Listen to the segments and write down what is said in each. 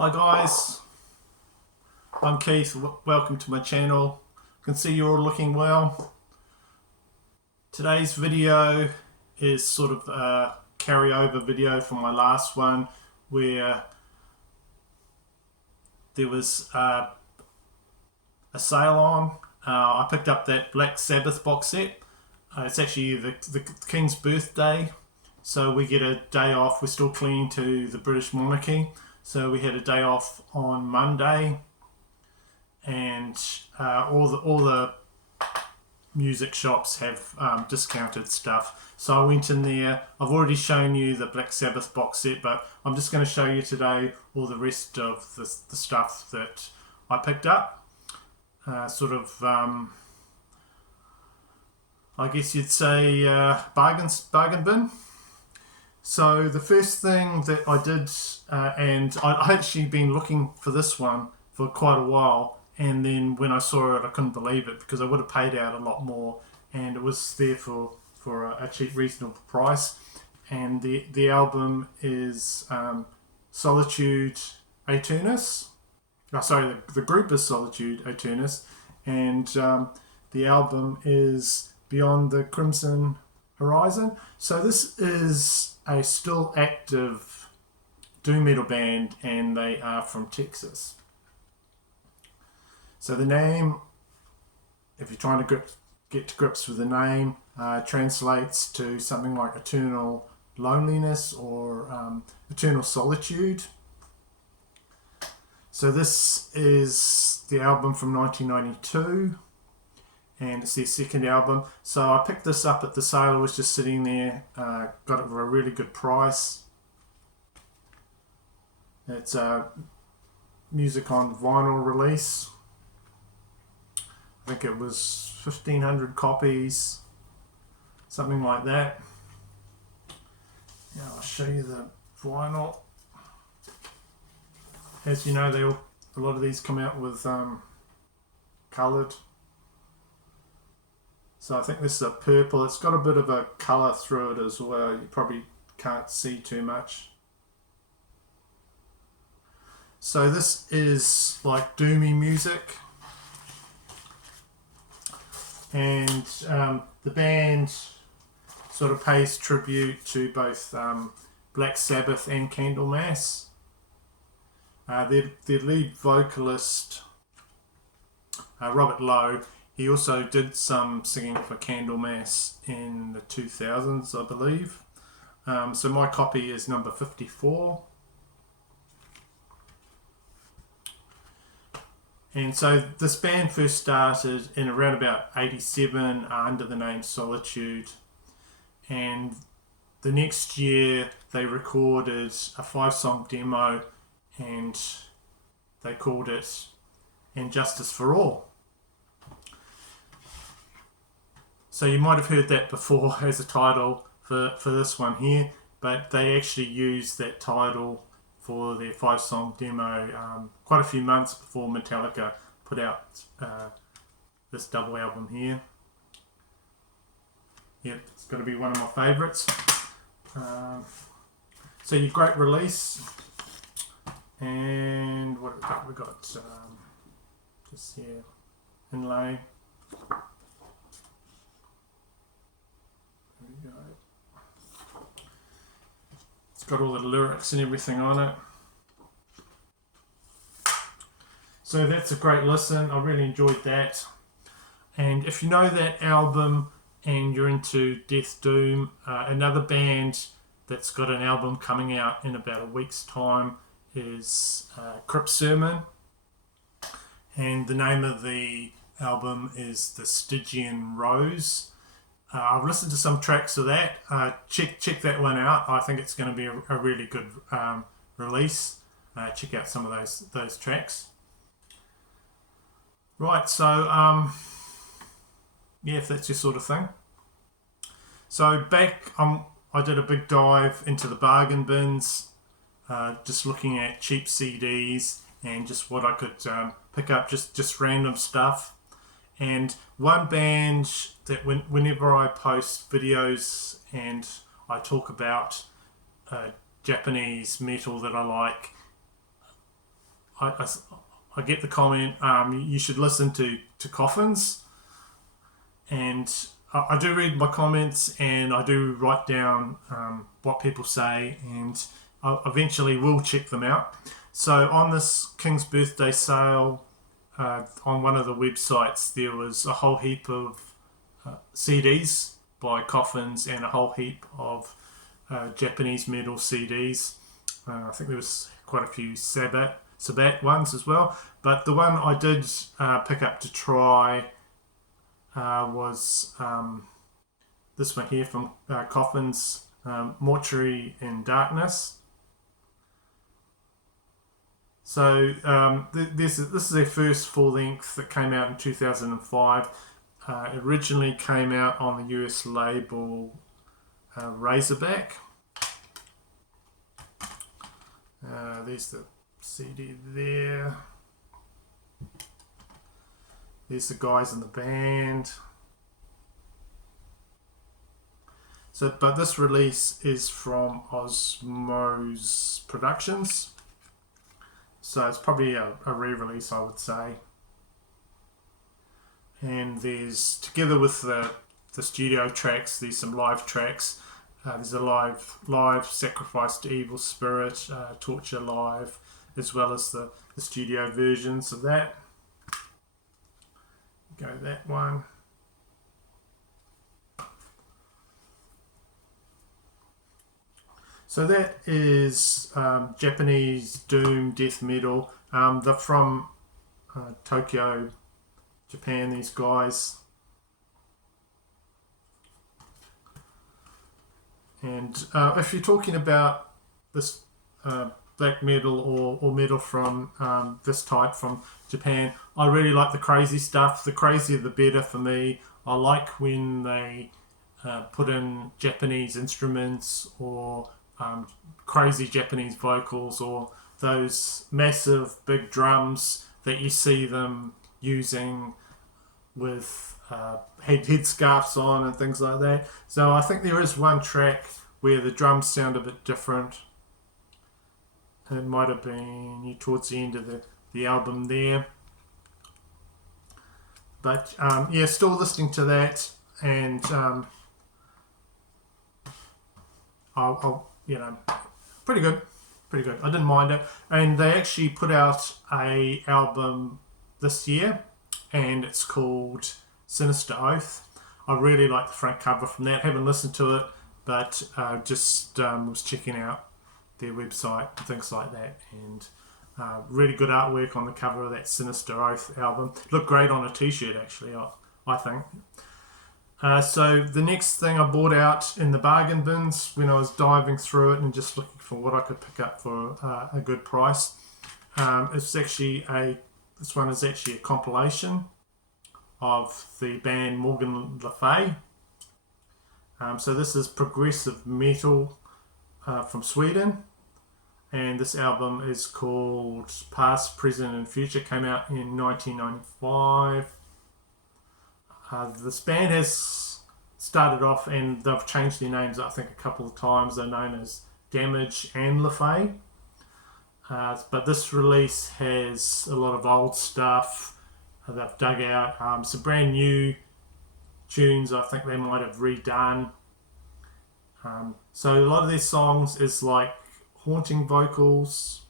Hi guys, I'm Keith. Welcome to my channel. I can see you're all looking well. Today's video is sort of a carryover video from my last one where there was a sale on. I picked up that Black Sabbath box set. It's actually the King's birthday, so we get a day off. We're still clinging to the British monarchy. So we had a day off on Monday, and all the music shops have discounted stuff. So I went in there. I've already shown you the Black Sabbath box set, but I'm just going to show you today all the rest of the stuff that I picked up. I guess you'd say bargain bin. So the first thing that I did, and I actually been looking for this one for quite a while, and then when I saw it I couldn't believe it because I would have paid out a lot more, and it was there for a cheap, reasonable price. And the album is Solitude, Aeturnus. Oh, sorry, the group is Solitude, Aeturnus, and the album is Beyond the Crimson Horizon. So this is a still active doom metal band, and they are from Texas. So the name, if you're trying to get to grips with the name, translates to something like eternal loneliness or eternal solitude. So this is the album from 1992. And it's their second album. So I picked this up at the sale. It was just sitting there. Got it for a really good price. It's music on vinyl release. I think it was 1,500 copies, something like that. Now I'll show you the vinyl. As you know, a lot of these come out with coloured. So I think this is a purple. It's got a bit of a colour through it as well. You probably can't see too much. So this is like doomy music. And the band sort of pays tribute to both Black Sabbath and Candlemass. Their lead vocalist, Robert Lowe, he also did some singing for Candlemass in the 2000s, I believe. So my copy is number 54. And so this band first started in around about 87 under the name Solitude. And the next year they recorded a 5-song demo, and they called it And Justice for All. So you might have heard that before as a title for this one here, but they actually used that title for their 5-song demo quite a few months before Metallica put out this double album here. Yep, it's got to be one of my favourites. So your great release, and what have we got? Just here, inlay. There we go. It's got all the lyrics and everything on it. So that's a great listen. I really enjoyed that. And if you know that album and you're into Death Doom, another band that's got an album coming out in about a week's time is Crypt Sermon. And the name of the album is The Stygian Rose. I've listened to some tracks of that. Check that one out. I think it's going to be a really good release. Check out some of those tracks. Right, so yeah, if that's your sort of thing. So back, I did a big dive into the bargain bins, just looking at cheap CDs and just what I could pick up, just random stuff. And one band that whenever I post videos and I talk about Japanese metal that I like, I get the comment, you should listen to Coffins, and I do read my comments and I do write down what people say, and I eventually will check them out. So on this King's Birthday sale, on one of the websites, there was a whole heap of CDs by Coffins and a whole heap of Japanese metal CDs. I think there was quite a few Sabat ones as well. But the one I did pick up to try was this one here from Coffins, Mortuary in Darkness. So this is their first full length that came out in 2005. It originally came out on the US label Razorback. There's the CD there. There's the guys in the band. So, but this release is from Osmose Productions. So it's probably a re-release, I would say. And there's, together with the studio tracks, there's some live tracks. There's a live Sacrifice to Evil Spirit, Torture Live, as well as the studio versions of that. Go that one. So that is Japanese doom death metal. They're from Tokyo, Japan, these guys. And if you're talking about this black metal or metal from this type from Japan, I really like the crazy stuff. The crazier the better for me. I like when they put in Japanese instruments or crazy Japanese vocals, or those massive big drums that you see them using with head scarves on and things like that. So I think there is one track where the drums sound a bit different. It might have been towards the end of the album there. But yeah, still listening to that, and I'll pretty good. I didn't mind it. And they actually put out a album this year, and it's called Sinister Oath. I really like the front cover from that. Haven't listened to it, but just was checking out their website and things like that. And really good artwork on the cover of that Sinister Oath album. Looked great on a t-shirt, actually, I think. So the next thing I bought out in the bargain bins when I was diving through it and just looking for what I could pick up for a good price. This one is actually a compilation of the band Morgan Le Fay. So this is progressive metal from Sweden, and this album is called Past, Present and Future. Came out in 1995. This band has started off, and they've changed their names I think a couple of times. They're known as Damage and Le Fay. But this release has a lot of old stuff they've dug out, some brand new tunes I think they might have redone. So a lot of their songs is like haunting vocals.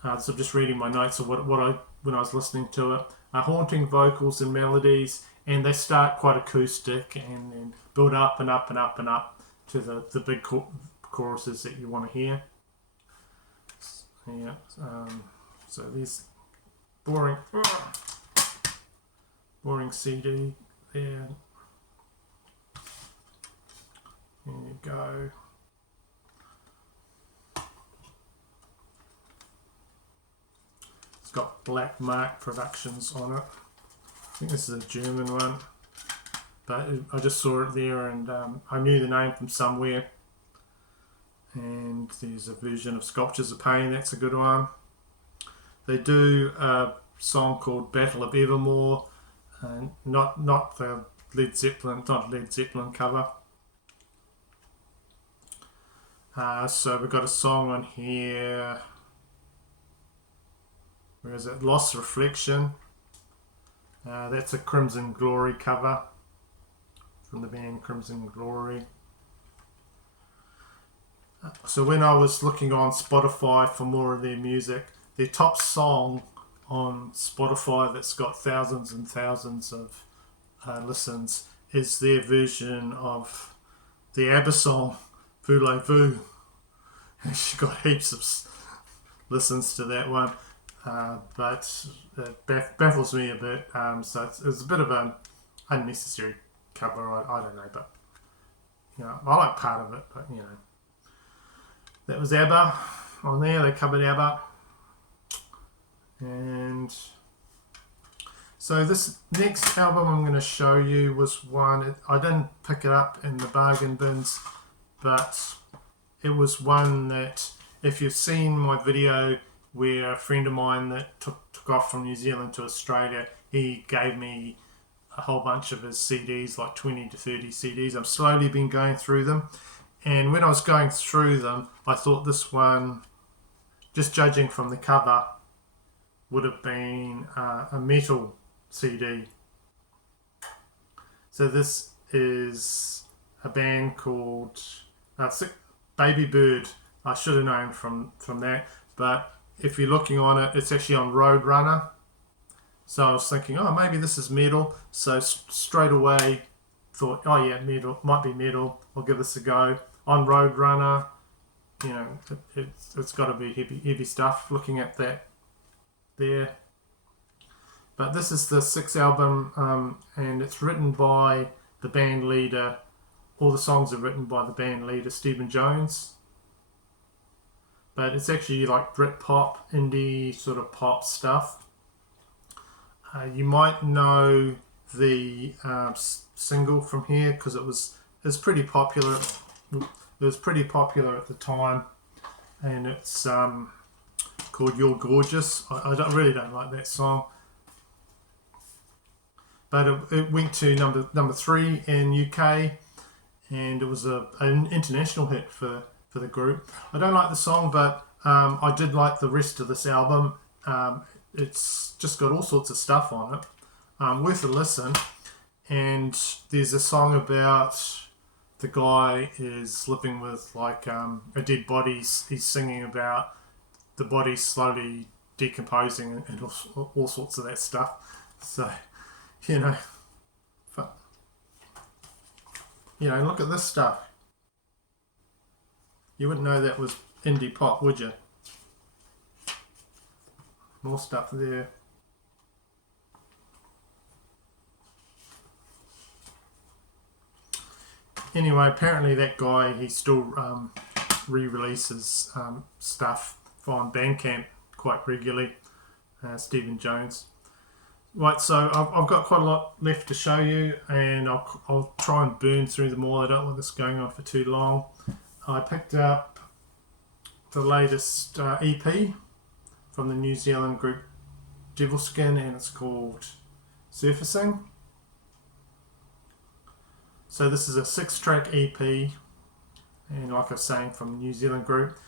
So I'm just reading my notes of when I was listening to it. Haunting vocals and melodies, and they start quite acoustic and then build up and up and up and up to the big choruses that you want to hear. Yeah. So there's boring CD there. There you go. It's got Black Mark Productions on it. I think this is a German one, but I just saw it there, and I knew the name from somewhere. And there's a version of Sculptures of Pain. That's a good one. They do a song called Battle of Evermore, not the Led Zeppelin cover. So we've got a song on here. Where is it? Lost Reflection. That's a Crimson Glory cover from the band Crimson Glory. So when I was looking on Spotify for more of their music, their top song on Spotify that's got thousands and thousands of listens is their version of the ABBA song Voulez-Vous. She got heaps of listens to that one, but it baffles me a bit. So it's a bit of an unnecessary cover. I don't know, but I like part of it, but that was ABBA on there. They covered ABBA. And so this next album I'm going to show you was one, I didn't pick it up in the bargain bins, but it was one that, if you've seen my video where a friend of mine that took off from New Zealand to Australia, he gave me a whole bunch of his CDs, like 20 to 30 CDs. I've slowly been going through them. And when I was going through them, I thought this one, just judging from the cover, would have been a metal CD. So this is a band called Baby Bird. I should have known from that. But if you're looking on it, it's actually on Roadrunner. So I was thinking, oh, maybe this is metal. So straight away thought, oh yeah, metal, might be metal. I'll give this a go. On Roadrunner, it's got to be heavy stuff. Looking at that there, but this is the 6th album, and it's written by the band leader. All the songs are written by the band leader Stephen Jones, but it's actually like Britpop, indie sort of pop stuff. You might know the single from here because it's pretty popular. It was pretty popular at the time, and it's called You're Gorgeous. I really don't like that song, but it went to number 3 in UK, and it was an international hit for the group. I don't like the song, but I did like the rest of this album. It's just got all sorts of stuff on it, worth a listen. And there's a song about the guy is living with like a dead body. He's singing about the body slowly decomposing and all sorts of that stuff. So, look at this stuff. You wouldn't know that was indie pop, would you? More stuff there. Anyway, apparently that guy, he still re-releases stuff on Bandcamp quite regularly, Stephen Jones. Right, so I've got quite a lot left to show you, and I'll try and burn through them all. I don't want this going on for too long. I picked up the latest EP from the New Zealand group Devilskin, and it's called Surfacing. So this is a 6-track EP, and like I was saying, from the New Zealand group.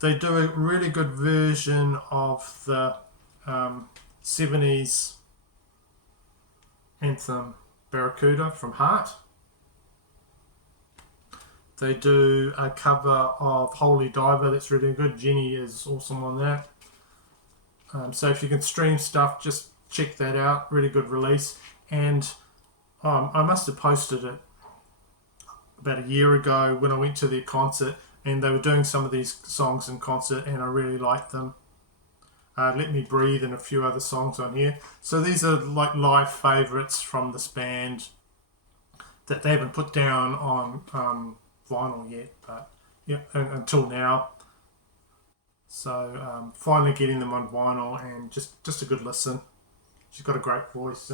They do a really good version of the 70s anthem Barracuda from Heart. They do a cover of Holy Diver that's really good. Jenny is awesome on that. So if you can stream stuff, just check that out. Really good release. And I must have posted it about a year ago when I went to their concert, and they were doing some of these songs in concert, and I really liked them. Let Me Breathe and a few other songs on here. So these are like live favourites from this band that they haven't put down on vinyl yet, but yeah, until now. So finally getting them on vinyl, and just a good listen. She's got a great voice.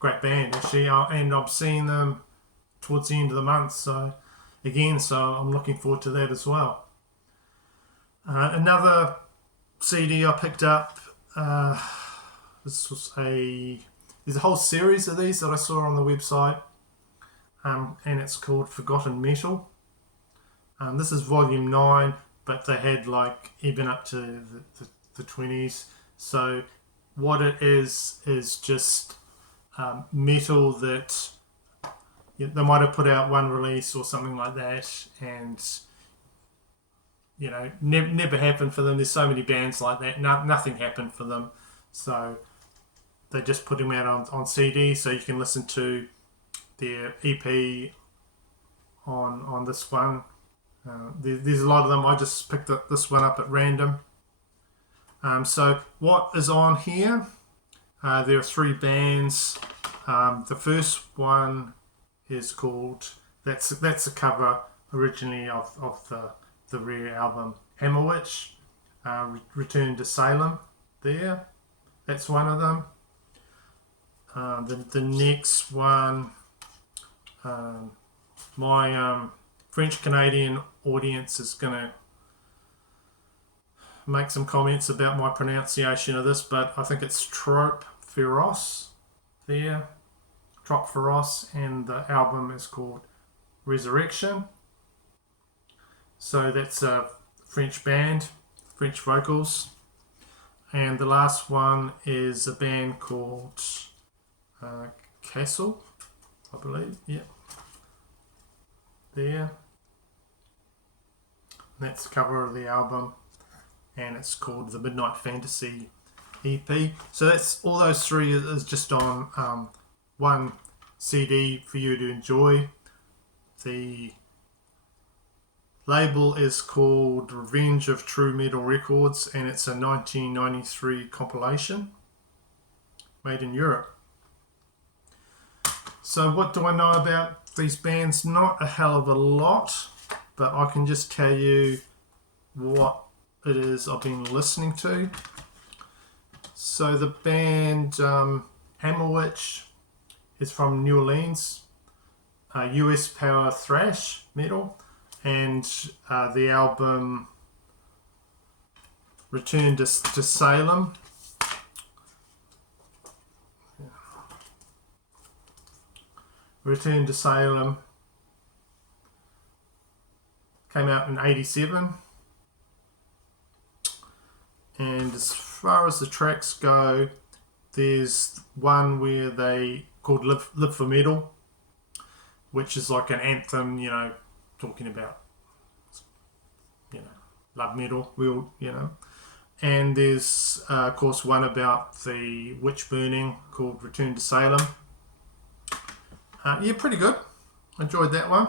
Great band actually, and I'm seeing them towards the end of the month, so I'm looking forward to that as well. Another CD I picked up, there's a whole series of these that I saw on the website, and it's called Forgotten Metal. This is volume 9, but they had like even up to the the 20s. So what it is just metal that they might have put out one release or something like that, and never happened for them. There's so many bands like that. Nothing happened for them, so they just put them out on CD, so you can listen to their EP on this one. There's a lot of them. I just picked this one up at random. So what is on here? There are 3 bands. The first one is called, that's a cover originally of the rare album Hammer Witch, Return to Salem. There, that's one of them. The next one, my French Canadian audience is gonna make some comments about my pronunciation of this, but I think it's Trope Feroce there. Trope Feroce, and the album is called Resurrection. So that's a French band, French vocals. And the last one is a band called Castle, I believe. Yeah. There. That's the cover of the album, and it's called the Midnight Fantasy EP. So that's all those 3 is just on one CD for you to enjoy. The label is called Revenge of True Metal Records, and it's a 1993 compilation made in Europe. So what do I know about these bands? Not a hell of a lot, but I can just tell you what it is I've been listening to. So the band Hammer Witch is from New Orleans, US power thrash metal, and the album Return to Salem. Return to Salem came out in 87, and as far as the tracks go, there's one where they called Live for Metal, which is like an anthem, talking about love metal, and there's of course one about the witch burning called Return to Salem. Yeah, pretty good. Enjoyed that one.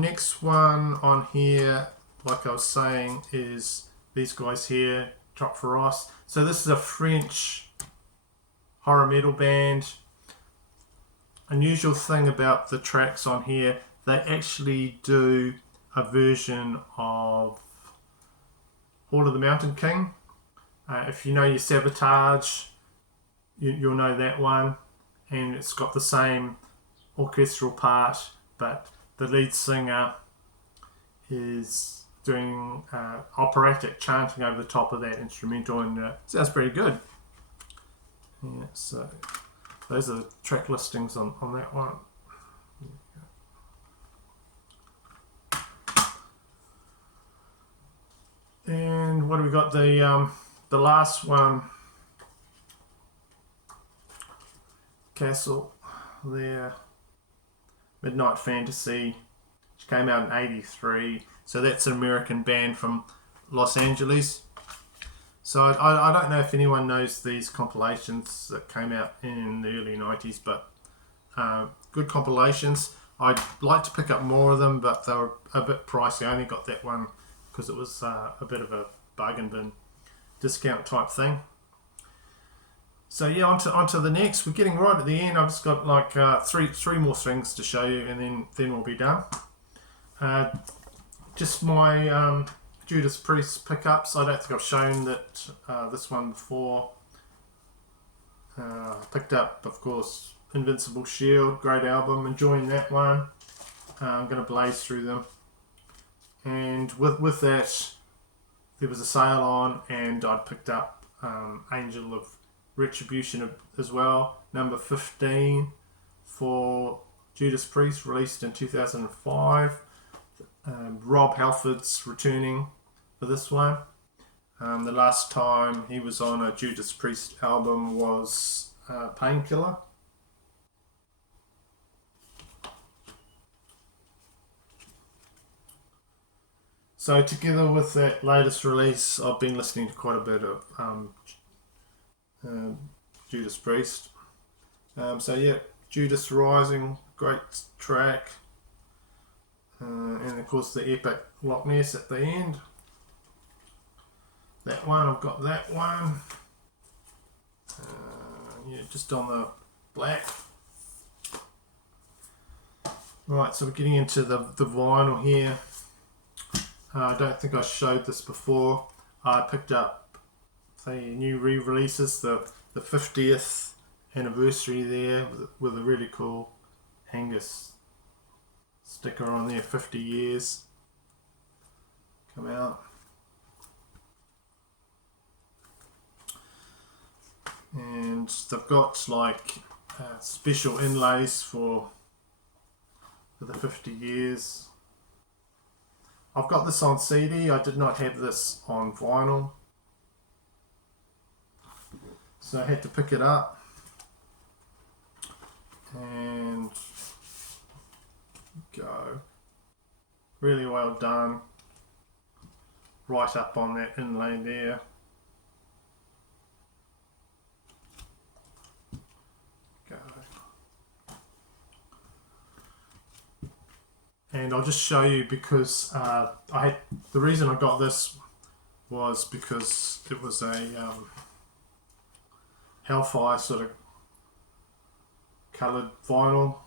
Next one on here, like I was saying, is these guys here, Trope Feroce. So this is a French horror metal band. Unusual thing about the tracks on here, they actually do a version of Hall of the Mountain King. If you know your Sabotage, you'll know that one. And it's got the same orchestral part, but the lead singer is doing operatic chanting over the top of that instrumental, and it sounds pretty good. Yeah, so those are the track listings on that one. And what do we got? The last one, Castle there, Midnight Fantasy, which came out in 83. So that's an American band from Los Angeles. So I don't know if anyone knows these compilations that came out in the early 90s, but good compilations. I'd like to pick up more of them, but they were a bit pricey. I only got that one because it was a bit of a bargain bin discount type thing. So yeah, onto the next. We're getting right at the end. I've just got like three more things to show you, and then we'll be done. Just my Judas Priest pickups. I don't think I've shown that this one before. Picked up, of course, Invincible Shield, great album. Enjoying that one. I'm going to blaze through them. And with that, there was a sale on, and I'd picked up Angel of Retribution as well, number 15 for Judas Priest, released in 2005. Rob Halford's returning for this one. The last time he was on a Judas Priest album was Painkiller. So together with that latest release, I've been listening to quite a bit of Judas Priest. So yeah, Judas Rising, great track. And of course the epic Loch Ness at the end. That one, I've got that one. Yeah, just on the black. Right, so we're getting into the vinyl here. I don't think I showed this before. I picked up the new re-releases, the 50th anniversary there with a really cool Angus sticker on there, 50 years. Come out. And they've got like special inlays for the 50 years. I've got this on CD. I did not have this on vinyl, so I had to pick it up. And go. Really well done. Right up on that inlay there. Go. And I'll just show you because the reason I got this was because it was a Hellfire sort of coloured vinyl.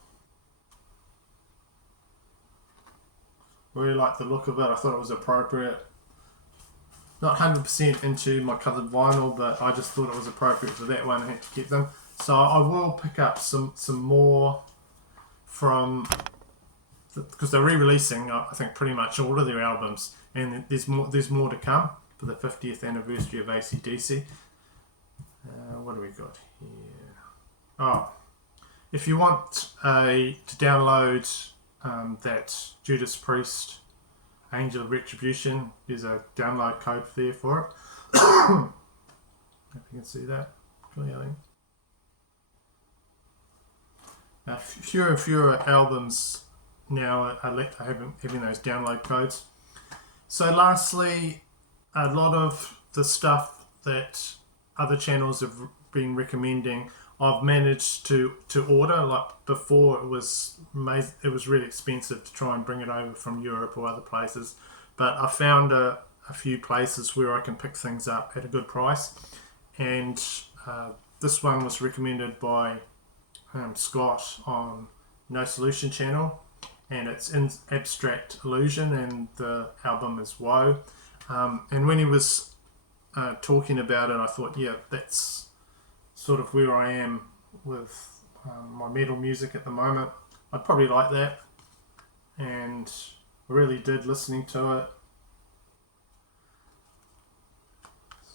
Really liked the look of it. I thought it was appropriate. Not 100% into my coloured vinyl, but I just thought it was appropriate for that one. I had to get them. So I will pick up some more from, because they're re-releasing, I think, pretty much all of their albums, and there's more to come for the 50th anniversary of e.t.c. What do we got here? Oh, if you want to download that Judas Priest Angel of Retribution, there's a download code there for it. Hope you can see that clearly. Fewer and fewer albums now are having those download codes. So lastly, a lot of the stuff that other channels have been recommending, I've managed to order. Like before, it was really expensive to try and bring it over from Europe or other places, but I found a few places where I can pick things up at a good price, and this one was recommended by Scott on No Solution channel, and it's in Abstract Illusion, and the album is Woe. And when he was talking about it, I thought, yeah, that's sort of where I am with my metal music at the moment. I'd probably like that, and I really did listening to it.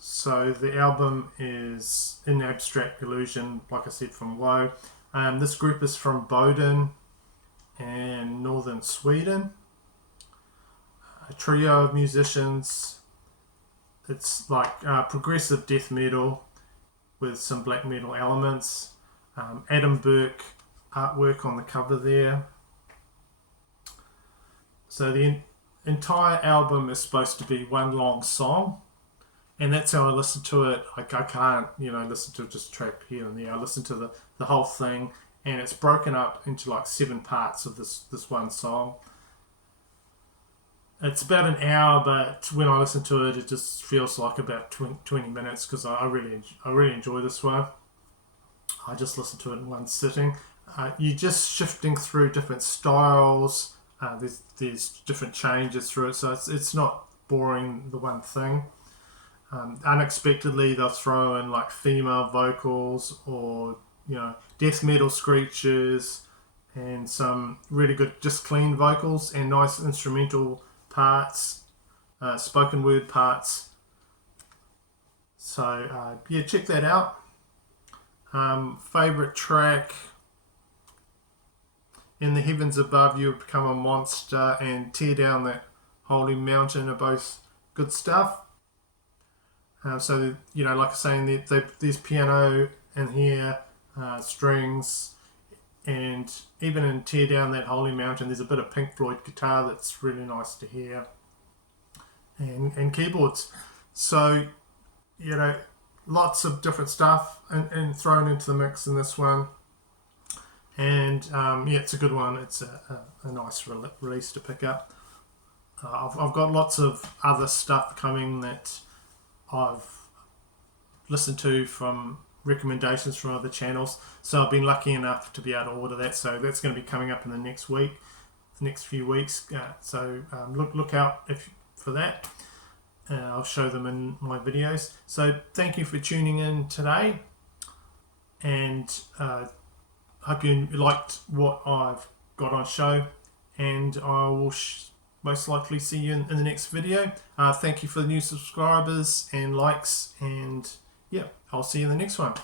So the album is in Abstract Illusion, like I said, from Woe. This group is from Boden and northern Sweden. A trio of musicians. It's like progressive death metal with some black metal elements. Adam Burke artwork on the cover there. So the entire album is supposed to be one long song, and that's how I listen to it. I can't, listen to just a track here and there. I listen to the whole thing, and it's broken up into like 7 parts of this one song. It's about an hour, but when I listen to it, it just feels like about 20 minutes because I really enjoy this one. I just listen to it in one sitting. You're just shifting through different styles. There's different changes through it, so it's not boring, the one thing. Unexpectedly, they'll throw in like female vocals or death metal screeches and some really good just clean vocals and nice instrumental parts, spoken word parts. So check that out. Favorite track: In the Heavens Above You Become a Monster and Tear Down That Holy Mountain are both good stuff. So, you know, like I was saying, there's piano in here, strings, and even in Tear Down That Holy Mountain, there's a bit of Pink Floyd guitar that's really nice to hear, and keyboards. So, you know, lots of different stuff and thrown into the mix in this one. And yeah, it's a good one. It's a nice release to pick up. I've got lots of other stuff coming that I've listened to from recommendations from other channels. So I've been lucky enough to be able to order that. So that's going to be coming up in the next few weeks. So look out for that. I'll show them in my videos. So thank you for tuning in today, and hope you liked what I've got on show, and I will most likely see you in the next video. Thank you for the new subscribers and likes, and yeah, I'll see you in the next one.